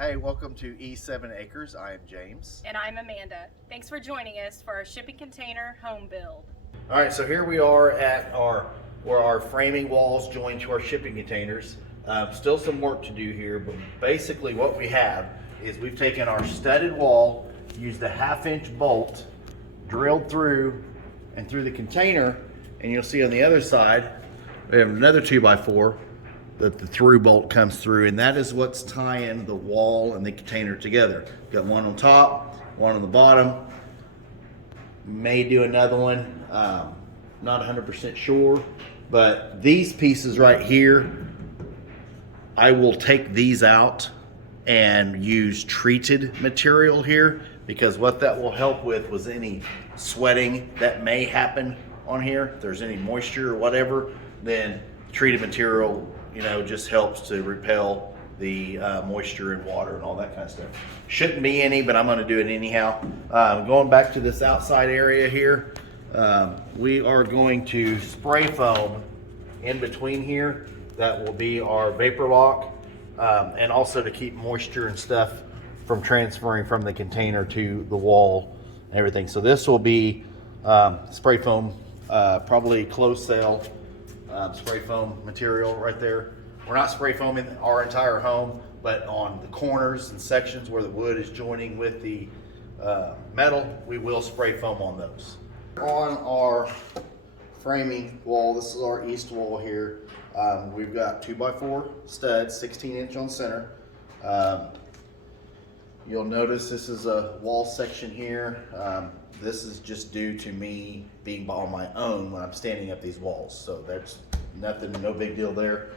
Hey, welcome to E7 Acres. I am James. And I'm Amanda. Thanks for joining us for our shipping container home build. All right, so here we are at where our framing walls join to our shipping containers. Still some work to do here, but basically what we have is we've taken our studded wall, used a 1/2 inch bolt, drilled through and through the container, and you'll see on the other side we have another 2x4 that the through bolt comes through, and that is what's tying the wall and the container together. Got one on top, one on the bottom. May do another one, not 100% sure, but these pieces right here, I will take these out and use treated material here, because what that will help with was any sweating that may happen on here. If there's any moisture or whatever, then treated material, just helps to repel the moisture and water and all that kind of stuff. Shouldn't be any, but I'm going to do it anyhow. Going back to this outside area here, we are going to spray foam in between here. That will be our vapor lock, and also to keep moisture and stuff from transferring from the container to the wall and everything. So this will be spray foam, probably closed cell spray foam material right there. We're not spray foaming our entire home, but on the corners and sections where the wood is joining with the metal, we will spray foam on those. On our framing wall, this is our east wall here. We've got 2x4 studs, 16-inch on center. You'll notice this is a wall section here. This is just due to me being on my own when I'm standing up these walls. So that's nothing, no big deal there.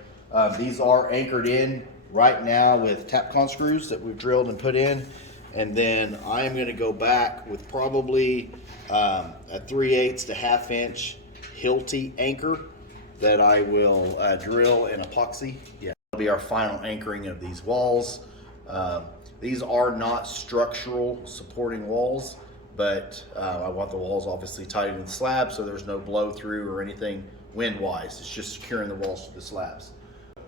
These are anchored in right now with Tapcon screws that we've drilled and put in. And then I am gonna go back with probably a 3/8 to 1/2 inch Hilti anchor that I will drill in epoxy. Yeah, that'll be our final anchoring of these walls. These are not structural supporting walls, but I want the walls obviously tied into the slab so there's no blow through or anything wind-wise. It's just securing the walls to the slabs.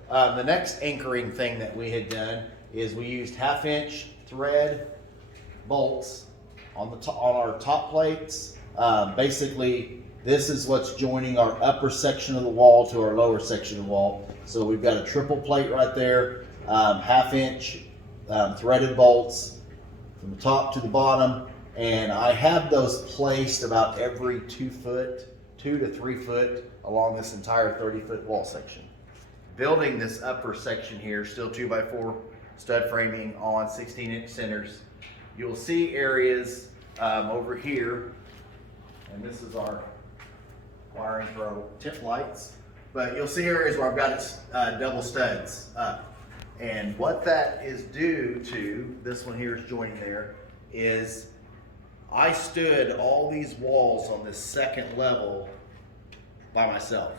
The next anchoring thing that we had done is we used 1/2 inch thread bolts on our top plates. Basically, this is what's joining our upper section of the wall to our lower section of the wall. So we've got a triple plate right there, 1/2 inch threaded bolts from the top to the bottom, and I have those placed about every 2 to 3 foot along this entire 30-foot wall section. Building this upper section here, still 2x4 stud framing on 16-inch centers. You'll see areas over here, and this is our wiring for our tip lights, but you'll see areas where I've got it double studs up. And what that is due to, this one here is joining there, is I stood all these walls on this second level by myself.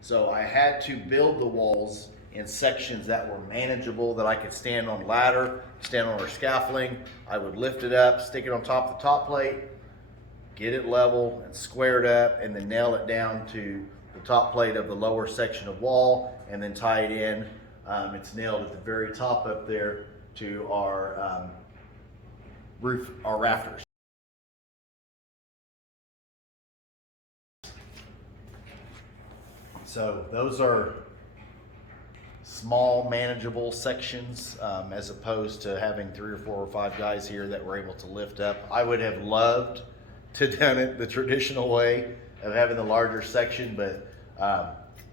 So I had to build the walls in sections that were manageable, that I could stand on ladder, stand on our scaffolding. I would lift it up, stick it on top of the top plate, get it level and squared up, and then nail it down to the top plate of the lower section of wall, and then tie it in. It's nailed at the very top up there to our roof, our rafters. So those are small, manageable sections, as opposed to having 3 or 4 or 5 guys here that were able to lift up. I would have loved to done it the traditional way of having the larger section, but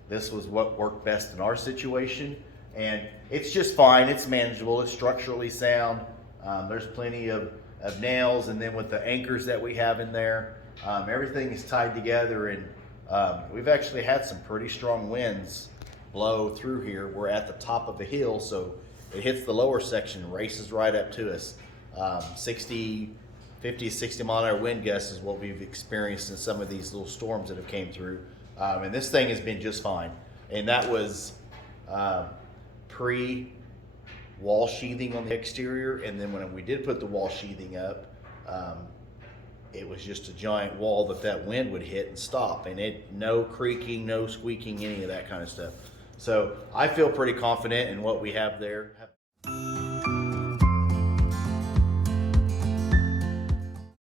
this was what worked best in our situation. And it's just fine, it's manageable, it's structurally sound. There's plenty of nails, and then with the anchors that we have in there, everything is tied together, and we've actually had some pretty strong winds blow through here. We're at the top of a hill, so it hits the lower section, races right up to us. 50, 60 mile an hour wind gusts is what we've experienced in some of these little storms that have came through. And this thing has been just fine. And that was pre-wall sheathing on the exterior, and then when we did put the wall sheathing up, it was just a giant wall that wind would hit and stop, and no creaking, no squeaking, any of that kind of stuff. So I feel pretty confident in what we have there.